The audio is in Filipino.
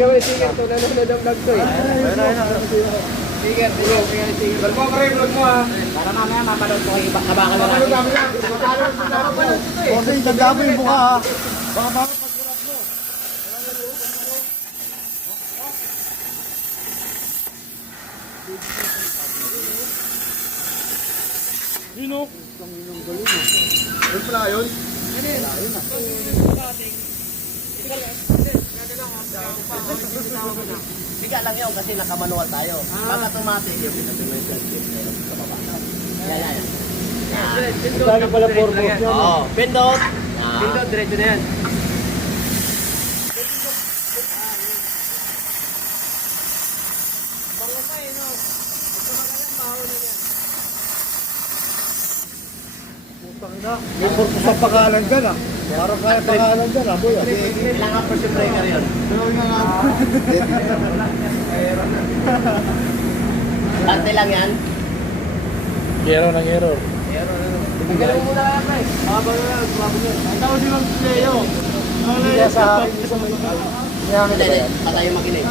Bigyan mo yung sticker to. Nanonood ang vlog to eh. Sticker. Vlog mo pare, vlog mo ha. Para mamaya mapanood ko kayo kabakan na Mapanood natin. kami lang. Mapanood ito eh. Kasi tanda mo yung buka ha. Baka bakit pagkurat mo. Yun o. Yun pala yun. Biga lang yun kasi nakamanual tayo. Pag automatic yung sa baba. Yan. Lagi pala purpose yan. Oo, pindot. Pindot, diretso na yan. Putang ina. May purpose sa pangalan dyan ah. Parang kaya pangalan dyan ah, boy ah. Kailangan pressure breaker yun. Bante lang yan. Error ng error. Magaling mo muna kaya pre. Ang tawag si Mang Leo. Ang Leo sa akin. Hindi, patay yung makinig.